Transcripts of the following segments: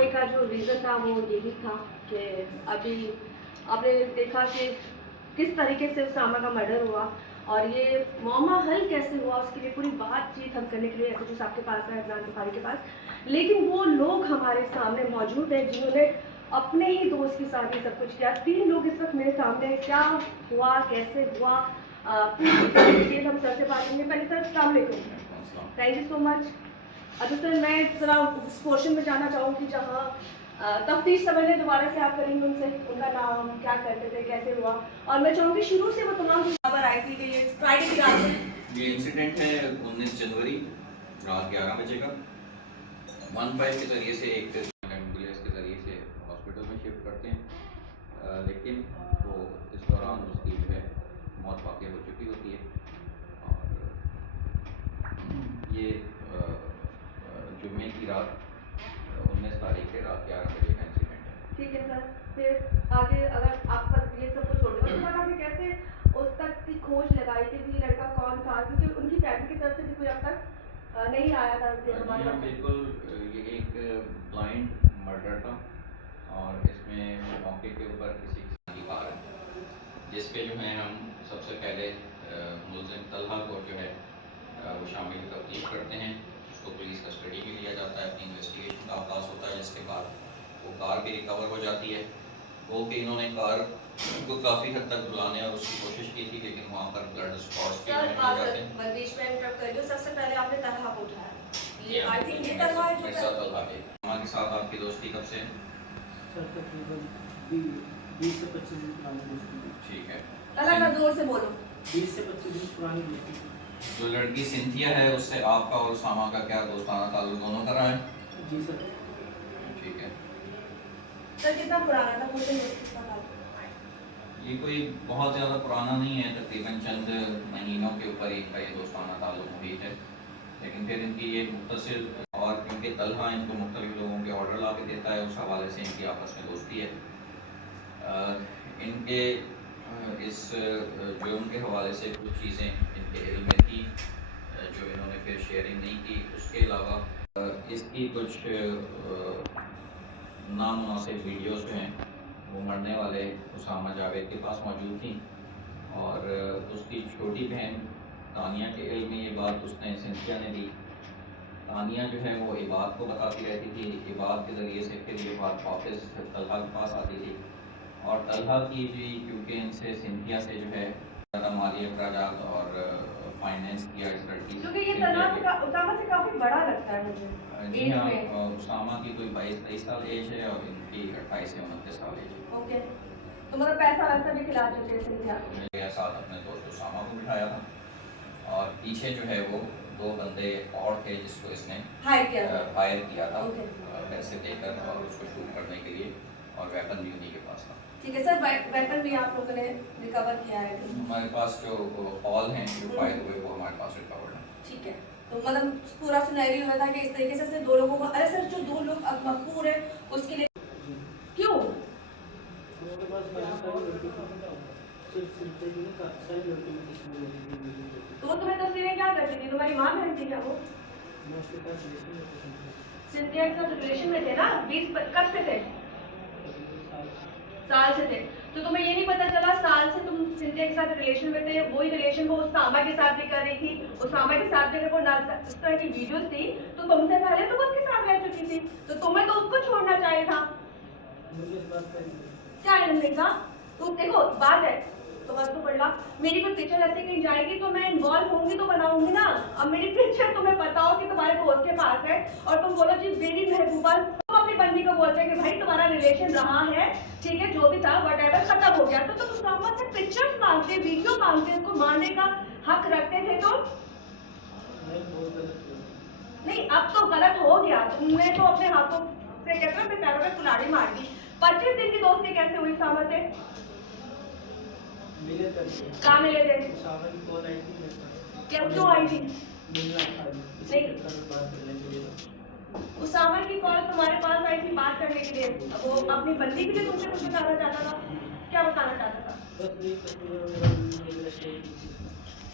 आने का जो रीज़न था वो यही था कि अभी आपने देखा कि किस तरीके से उसामा का मर्डर हुआ और ये मामा हल कैसे हुआ, उसके लिए पूरी बातचीत हम करने के लिए एसएचओ साहब के पास है, अदनान बुखारी के पास। लेकिन वो लोग हमारे सामने मौजूद हैं जिन्होंने अपने ही दोस्त के साथ ही सब कुछ किया। 3 लोग इस वक्त मेरे सामने हैं। क्या हुआ, कैसे हुआ, पूरी डिटेल हम सर से बात करेंगे। पहले सर अस्सलाम वालेकुम, थैंक यू सो मच। अच्छा सर, मैं ज़रा उस पोर्शन में जाना चाहूँगी जहाँ तफ्तीश समझने दोबारा से आप करेंगे उनसे, उनका नाम क्या करते थे, कैसे हुआ, और मैं चाहूँगी शुरू से वो तमाम खबर आई थी कि ये फ्राइडे की रात में ये इंसिडेंट है 19 जनवरी रात 11 बजे का। 15 के ज़रिए से एक एम्बुलेंस के ज़रिए से हॉस्पिटल में शिफ्ट करते हैं, लेकिन वो इस दौरान उसकी जो है मौत वाक़ई हो चुकी होती है। और ये जुम्मे की रात 19 तारीख के रात 11 बजे का इंसिडेंट है। ठीक है सर, फिर आगे अगर आप पर ये सब कुछ हो गया उसके बाद आपने कैसे उस तक की खोज लगाई थी कि लड़का कौन था, क्योंकि उनकी फैमिली की तरफ से भी कोई अब तक नहीं आया था जी हमारे हाँ, पास। बिल्कुल। ये एक ब्लाइंड मर्डर था और इसमें मौके के ऊपर किसी की कार है जिस पे जो है हम सबसे पहले मुलजिम तलहा को जो है वो शामिल तफ्तीश करते हैं। उसको पुलिस कस्टडी में लिया जाता है, अपनी इन्वेस्टिगेशन का आगाज़ होता है, जिसके बाद वो कार भी रिकवर हो जाती है। वो कि इन्होंने कार को काफ़ी हद तक बुलाने और उसकी कोशिश की थी, लेकिन वहाँ पर ब्लड स्पॉट्स भी हमें मिल जाते हैं। बीच में इंटरप्ट कर दूं, सबसे पहले आपने तलहा को उठाया, ये आई थिंक ये मेरे तलहा है मेरे जो साथ तलहा है। हमारे साथ आपकी दोस्ती कब से? सर तकरीबन 20 से 25 दिन पुरानी दोस्ती थी। ठीक है। तलहा जोर से बोलो। 20 से 25 दिन पुरानी दोस्ती थी। जो लड़की सिंथिया है उससे आपका और उसामा का क्या दोस्ताना ताल्लुक दोनों का रहा है? जी सर। ठीक है। सर कितना पुराना था मुझे नहीं पता। ये कोई बहुत ज़्यादा पुराना नहीं है, तकरीबन चंद महीनों के ऊपर इनका ये दोस्ताना ताल्लुक हुई है, लेकिन फिर इनकी ये मुख्तसिर, और क्योंकि तलहा इनको मुख्तलिफ लोगों के ऑर्डर ला के देता है, उस हवाले से इनकी आपस में दोस्ती है। इनके इस जुर्म के हवाले से कुछ चीज़ें इनके इल्म में थी जो इन्होंने फिर शेयरिंग नहीं की। उसके अलावा इसकी कुछ नामुनासिब वीडियोस जो हैं वो मरने वाले उसामा जावेद के पास मौजूद थी, और उसकी छोटी बहन तानिया के इल्म में ये बात उसने सिंथिया ने दी। तानिया जो है वो इबाद को बताती रहती थी, इबाद के ज़रिए से फिर ये बात वापस तलहा के पास आती थी, और तलहा की भी क्योंकि इनसे सिंथिया से जो है ज़्यादा माली अखराजात और फाइनेंस किया इस लड़की से, क्योंकि ये तलहा से उसामा से काफी बड़ा लगता है मुझे। जी हाँ, उसामा की कोई 22-23 साल एज है और इनकी 28 से 29 साल एज है। ओके, तो मतलब पैसा वैसा भी खिला चुके हैं सिंधिया को। मेरे साथ अपने दोस्त उसामा को बिठाया था और पीछे जो है वो 2 बंदे और थे जिसको इसने हायर किया था पैसे देकर और उसको शूट करने के लिए, और वेपन भी उन्हीं के पास था। ठीक है सर, वेपन भी आप लोगों ने रिकवर किया है? हमारे पास जो हॉल हैं जो फायर हुए वो हमारे पास रिकवर्ड है। ठीक है, तो मतलब पूरा सिनेरियो हुआ था कि इस तरीके से 2 लोगों को, अरे सर जो 2 लोग अब मफूर है उसके लिए क्यों? उसके पास बहुत सारी लड़की थी, सिर्फ जिंदगी में काफ़ी सारी लड़की में किसी तो वो तुम्हें तस्वीरें क्या करती थी? तुम्हारी माँ बहन थी क्या वो? मैं उसके पास रिलेशन में पसंद थी। सिंधिया के साथ रिलेशन में थे ना? 20 कब से थे? साल से थे। तो तुम्हें ये नहीं पता चला साल से तुम सिंधिया के साथ रिलेशन में थे? वही रिलेशन वो उसामा के साथ भी कर रही थी, उसामा के साथ भी अगर वो इस तरह की वीडियोस थी तो तुमसे पहले तो उसके साथ रह चुकी थी, तो तुम्हें तो उसको छोड़ना चाहिए था। मुझे इस बात का क्या नहीं था? तो देखो बात है तो बस तो पढ़ला, मेरी कोई पिक्चर ऐसे कहीं जाएगी तो मैं इन्वॉल्व होंगी तो बनाऊंगी ना। अब मेरी पिक्चर तुम्हें पता हो कि तुम्हारे दोस्त के पास है और तुम बोलो जी मेरी महबूबा, तुम अपनी बंदी को बोलते हैं कि भाई तुम्हारा रिलेशन रहा है, ठीक है जो भी था व्हाटएवर खत्म हो गया, तो तुम उसामा से पिक्चर्स मांगते, वीडियो मांगते, उसको मारने का हक रखते थे तो बहुत गलत हुआ। नहीं, अब तो गलत हो गया। तुमने तो अपने हाथों से कहते हो अपने पैरों में कुल्हाड़ी मार दी। 25 दिन की दोस्ती कैसे हुई उसामा से? मिले करके कहाँ मिले थे? उसामा की कॉल आई थी मेरे पास। क्यों आई थी? मिलना था, इसी नहीं। चक्कर में बात करने के लिए। उसामा की कॉल तुम्हारे पास आई थी बात करने के लिए, वो अपनी बंदी के लिए तुमसे कुछ बताना चाहता था? क्या बताना चाहता था? बस ये तस्वीरें वगैरह मेरे शेयर की थी।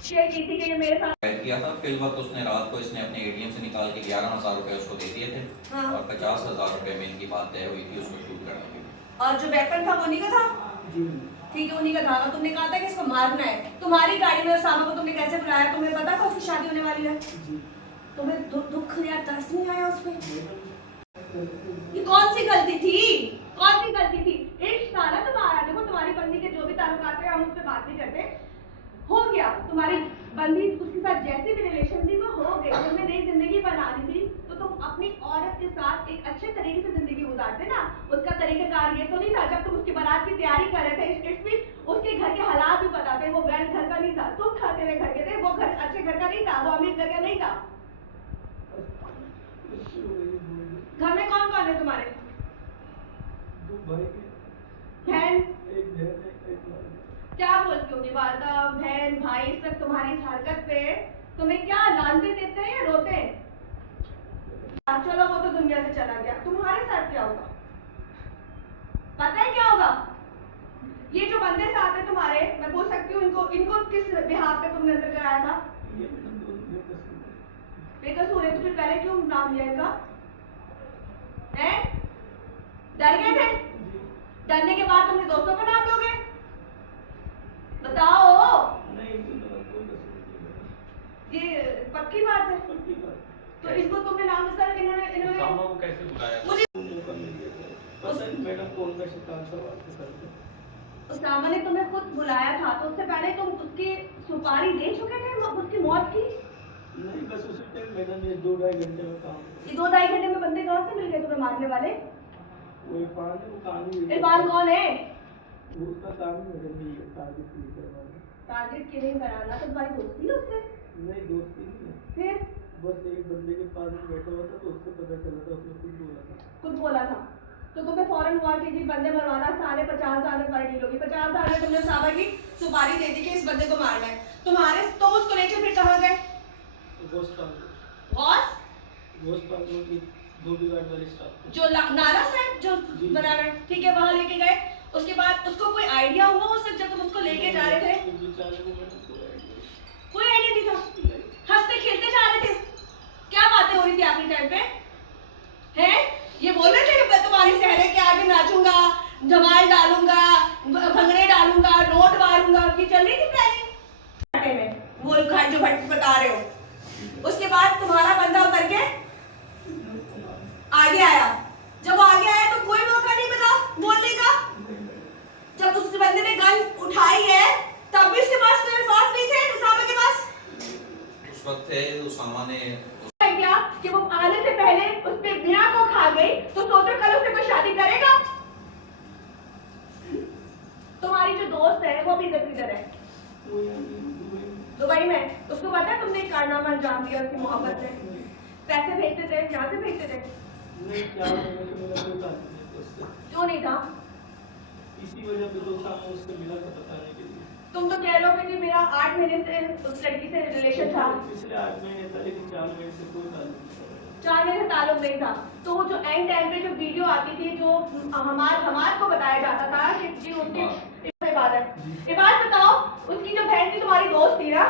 शेयर की थी कि ये मेरे साथ ऐड किया था। फिल वक्त उसने रात को इसने अपने एटीएम से निकाल के 11,000 रुपए उसको दे दिए थे हाँ। और 50,000 रुपए में इनकी बात तय हुई थी उसको शूट करने के लिए। और जो वेपन था वो उन्हीं का था? जी ठीक है, उन्हीं का था। और तुमने कहा था कि इसको मारना है। तुम्हारी गाड़ी में उसामा को तुमने कैसे बुलाया? तुम्हें पता था उसकी शादी होने वाली है? जी तुम्हें दुख या तरस नहीं आया उस पे? मैडम ये कौन सी गलती थी? कौन सी गलती थी? इश्क था ना तुम्हारा। देखो तुम्हारी बंदी के जो भी ताल्लुकात है हम उस पर बात नहीं करते। हो गया तुम्हारी बंदी, उसके साथ जैसी भी रिलेशन थी वो हो गई। तुमने नई जिंदगी बनानी थी तो तुम अपनी औरत के साथ एक अच्छे तरीके से जिंदगी गुजारते ना। उसका तरीकेकार ये तो नहीं था जब तुम उसकी बारात की तैयारी कर रहे थे, इट्स भी उसके घर के हालात भी पता थे। वो घर का नहीं था, तुम खाते हुए घर के थे। वो घर अच्छे घर का नहीं था, वो अमीर घर का नहीं था। घर में कौन कौन है तुम्हारे? दो भाई बहन? एक बहन है एक भाई। क्या बोलती होगी वालदा? बहन भाई सब तुम्हारी इस हरकत पे तुम्हें क्या लानते देते हैं या रोते हैं? चलो वो तो दुनिया से चला गया, तुम्हारे साथ क्या होगा पता है? क्या होगा? ये जो बंदे साथ है तुम्हारे, मैं पूछ सकती हूँ इनको किस बिहार पे तुमने अंदर कराया था? ये मैडम दोनों बेकसूर है तो फिर पहले क्यों नाम लिया इनका? हैं? डर गए थे? डरने के बाद तुमने दोस्तों का नाम लोगे? बताओ। नहीं कोई कसूर ये पक्की बात है? पक्की बात। तो इनको तुमने नाम सर इन्होंने उसामा को कैसे बुलाया? मुझे मौका मिल गया था। पता नहीं मैडम कौन का शिकार सवाल के करते। उसामा ने तुम्हें खुद बुलाया था तो उससे पहले तुम उसकी सुपारी दे चुके थे उसकी मौत की? नहीं बस उसी टाइम मैडम ये 2-2.5 घंटे में काम ये 2-2.5 घंटे में बंदे कहाँ से मिल गए तुम्हें मारने वाले? वो इरफान है वो कानूनी इरफान कौन है? वो उसका काम ही मैडम नहीं है टारगेट क्लियर करवाना। टारगेट किलिंग कराना। तो तुम्हारी दोस्ती है उससे? नहीं दोस्ती नहीं है, फिर बस एक बंदे के पास में बैठा हुआ था तो उससे पता चला था, उसने खुद बोला था। खुद बोला था तो तुम्हें फौरन हुआ कि जी बंदे मरवाना, सारे 50,000 में पड़ लोगी। 50,000 में तुमने उसामा की सुपारी दे दी कि इस बंदे को मारना है। तुम्हारे तुम उसको लेकर फिर कहाँ गए? गोश्त पाल की 2 बिगाड़ वाली स्टाफ जो नारा साहब जो बना रहे हैं, ठीक है, वहाँ लेके गए। उसके बाद उसको कोई आइडिया हुआ उससे जब तुम उसको लेके जा रहे थे? कोई आइडिया नहीं था? हंसते खेलते जा रहे थे? क्या बातें हो रही थी आखिरी टाइम पे? हैं? ये बोल रहे थे कि मैं तुम्हारी सहरे के आगे नाचूंगा, धमाल डालूंगा, भंगड़े डालूंगा, नोट मारूंगा, ये चल रही थी प्लानिंग में? वो घर जो बता रहे हो। उसके बाद तुम्हारा बंदा उतर के आगे आया। जब वो आगे आया तो कोई मौका नहीं मिला बोलने का। जब उस बंदे ने गन उठाई है तब भी उसके पास कोई अल्फाज नहीं थे उसामा के पास। उस वक्त थे उसामा ने क्या कि वो आने से पहले उस पे मियां को खा गई तो सोचो कल उससे कोई शादी करेगा? तुम्हारी जो दोस्त है वो भी किधर है? दुबई में। उसको पता है तुमने एक कारनामा अंजाम दिया उसकी मोहब्बत में? पैसे भेजते थे, यहाँ से भेजते थे? नहीं क्या मेरा कोई ताल्लुक नहीं था उससे। क्यों नहीं था? इसी वजह पे तो सामने उससे मिला था बताने के लिए। तुम तो कह रहे हो कि जी मेरा 8 महीने से उस लड़की से रिलेशन था। पिछले 8 महीने था लेकिन 4 महीने से कोई ताल्लुक नहीं था। 4 महीने से ताल्लुक नहीं था। तो वो जो एंड टाइम पे जो वीडियो आती थी जो हमार को बताया जाता था कि जी उसकी इबादत बताओ, उसकी जो बहन थी तुम्हारी दोस्त थी ना,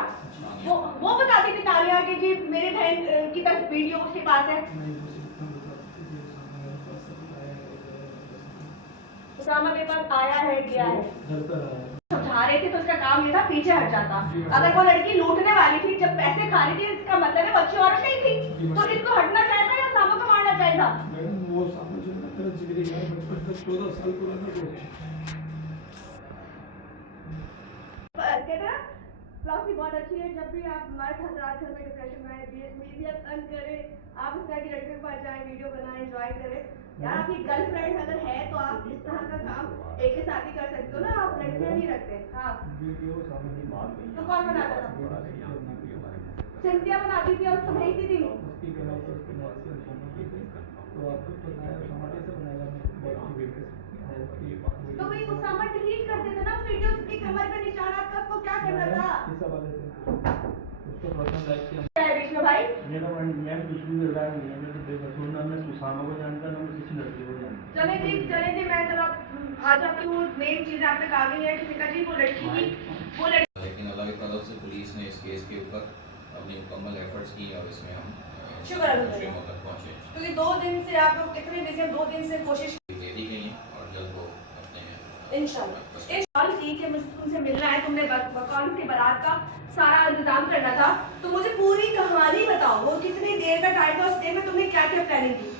वो बताती थी तालिया कि जी मेरी बहन की तक वीडियो उसके पास है। उसामा मेरे पास आया है गया है घर पर आया। समझा रहे थे तो उसका काम ये था पीछे हट जाता। अगर वो लड़की लूटने वाली थी जब पैसे खा रही थी इसका मतलब है बच्ची औरत नहीं थी तो इसको हटना चाहिए था या उसामा को मारना चाहिए था? मैडम वो सामने जो ना मेरा जिगरी है बचपन का 14 साल पुराना दोस्त है। फिलॉसफी बहुत अच्छी है। जब भी आप मर्द हजरात घर में डिप्रेशन में मीडिया तंग करें, आप इस तरह की लड़कियों के पास जाएं, वीडियो बनाएं, एंजॉय करें। यार आपकी गर्लफ्रेंड अगर है तो आप इस तरह का काम एक ही साथ ही कर सकते हो ना, आप लड़कियां नहीं रखते। हाँ तो कौन बनाता था? सिंथिया बनाती थी और उसको भेजती थी। तो भाई उसामा डिलीट कर देता ना वीडियो, उसकी कमर पे निशानात का, उसको क्या करना था? बीच में भाई मैं कुछ भी लड़ा नहीं है, मैं तो बेकसूर ना मैं उसामा को जानता ना मैं किसी लड़की को जानता। चले जी मैं जरा आज आपकी वो मेन चीज आपने कहा गई है किसी का जी वो लड़की की वो लड़की लेकिन अल्लाह की तरफ से पुलिस ने इस केस के ऊपर अपनी मुकम्मल एफर्ट्स की और इसमें हम शुक्र अल्हम्दुलिल्लाह। मुजरिमों तक पहुँचे क्योंकि 2 दिन से आप लोग कितने बिजी हैं, 2 दिन से कोशिश दे दी गई हैं और जल्द वो अपने इंशाल्लाह की कि मुझे तुमसे मिलना है, तुमने बकौल के बारात का सारा इंतजाम करना था, तो मुझे पूरी कहानी बताओ, वो कितनी देर का टाइम था, उस दिन में तुमने क्या क्या प्लानिंग की?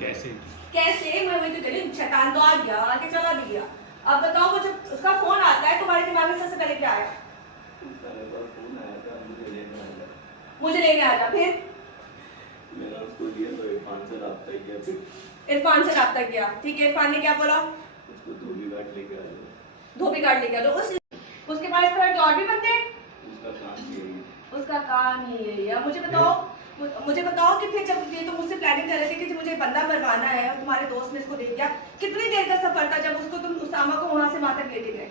कैसे कैसे? मैं वही तो कह रही हूँ, शैतान तो आ गया, आके चला भी गया। अब बताओ, वो जब उसका फोन आता है तुम्हारे दिमाग में सबसे पहले क्या आया? मुझे लेने आया था, फिर मैंने उसको दिया तो इरफान से रब्ता किया, फिर इरफान से रब्ता किया, ठीक है। इरफान ने क्या बोला? उसको धोबी घाट लेके आ जाओ। धोबी घाट लेके आ जाओ। उसके पास इस तरह के और भी बंदे हैं? उसका काम यही है। उसका काम ही यही है। मुझे बताओ कि फिर जब ये तो मुझसे प्लानिंग कर रहे थे कि मुझे बंदा मरवाना है और तुम्हारे दोस्त ने इसको दे दिया, कितनी देर का सफर था जब उसको तुम उसामा को वहां से वहां तक लेके गए?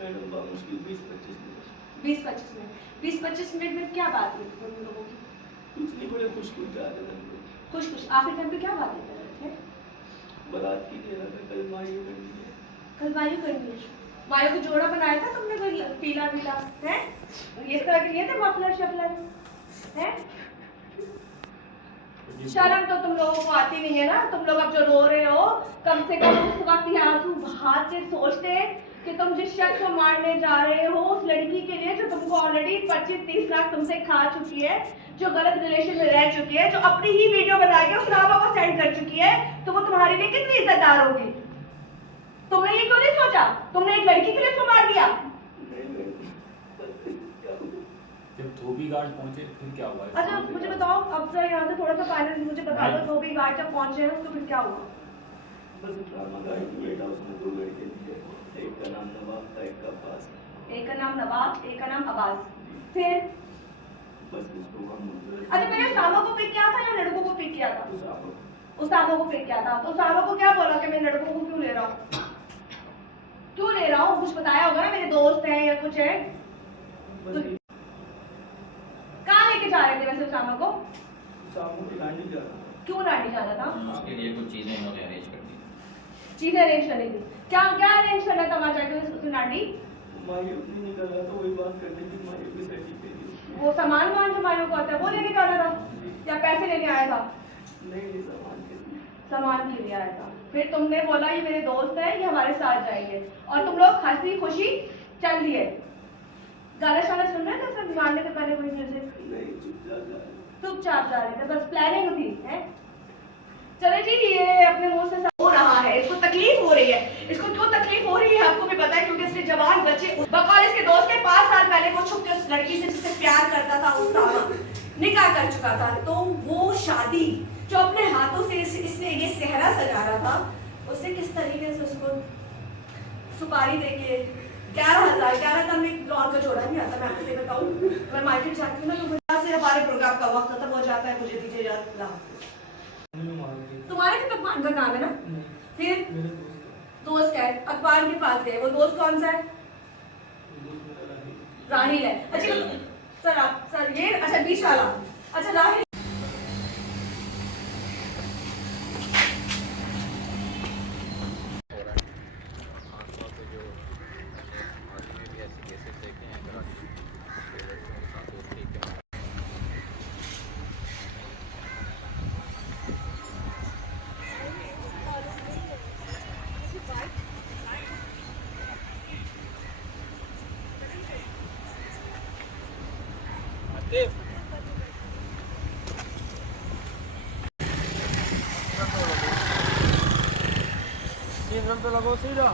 मैडम मुश्किल 20-25 मिनट। 20-25 मिनट। 20-25 मिनट में क्या बात हुई तुम लोगों की? कुछ नहीं, बड़े खुश जा रहे थे हम लोग। कुछ आखिर टाइम पे क्या बातें कर रहे थे? बारात की कह रहा था कल मायू करनी है। कल मायू करनी है। मायू को जोड़ा बनाया था तुमने, कोई पीला पीला है इस तरह के लिए थे, मफलर शफलर है? शर्म तो तुम लोगों को आती नहीं है ना? तुम लोग अब जो रो रहे हो, कम से कम उस वक्त ये आंसू बहा के सोचते कि तुम जिस शख्स को मारने जा रहे हो, उस लड़की के लिए जो तुमको ऑलरेडी 25-30 लाख तुमसे खा चुकी है, जो गलत रिलेशन में रह चुकी है, जो अपनी ही वीडियो बना के उस साहबा को सेंड कर चुकी है, तो वो तुम्हारे लिए कितनी इज्जतदार होगी? तुमने ये क्यों नहीं सोचा? तुमने एक लड़की के लिए उसको मार दिया। जब धोबी घाट पहुंचे फिर क्या हुआ? अच्छा मुझे बताओ, अब जरा यहाँ से थोड़ा सा फाइनल मुझे बता दो, धोबी घाट जब पहुंचे हैं तो फिर क्या हुआ? बस ड्रामा गाड़ी में बैठा, उसमें 2 लड़के थे, एक का नाम नवाब था, एक का अब्बास। एक का नाम नवाब, एक का नाम अब्बास। फिर बस उसको हम अच्छा, मैंने उसामा को पिक किया था या लड़कों को पिक किया था? उसामा उसामा को पिक किया था। तो उसामा को क्या बोला कि मैं लड़कों को क्यों ले रहा हूँ? क्यों ले रहा हूँ? कुछ बताया होगा ना, मेरे दोस्त हैं या कुछ है? बस कहाँ लेके जा रहे थे वैसे उसामा को? उसामा को लाने जा रहा था। क्यों लाने जाना था? उसके लिए कुछ चीज़ें इन्होंने अरेंज कर दी। चीजें अरेंज करनी थी। क्या क्या अरेंज करना था वहाँ जाके उस नानी? मायू नहीं निकल रहा था, वही बात करने की मायू की सेटिंग पे थी। वो सामान जो मायू को आता है वो लेके जाना था या पैसे लेने आया था? नहीं सामान के लिए। सामान के लिए आया था। फिर तुमने बोला ये मेरे दोस्त हैं, ये हमारे साथ जाएंगे, और तुम लोग हंसी खुशी चल दिए। गाना शाना सुन रहे थे सब मारने के पहले? कोई म्यूजिक नहीं, चुपचाप जा रहे थे, बस प्लानिंग थी है? चले जी, ये अपने मुंह से हो रहा है, इसको तकलीफ हो रही है। इसको क्यों तकलीफ हो रही है आपको भी पता है, क्योंकि इसके जवान बच्चे बकौल इसके दोस्त के 5 साल पहले वो छुप के उस लड़की से जिससे प्यार करता था उसामा निकाह कर चुका था। तो वो शादी जो अपने हाथों से इसने ये सेहरा सजा रहा था, उसने किस तरीके से उसको सुपारी देके 11,000 में लॉन का जोड़ा नहीं आता। मैं आपको सही बताऊं, मैं मार्केट जाती हूँ ना तो मुझे से हमारे प्रोग्राम का वक्त खत्म हो जाता है, मुझे दीजिए याद। तुम्हारे भी पकवान का काम है ना? फिर दोस्त है, अखबार के पास गए, वो दोस्त कौन सा है? राहिल है। अच्छा सर ये अच्छा बीच वाला, अच्छा राहिल। तो लगो सीधा।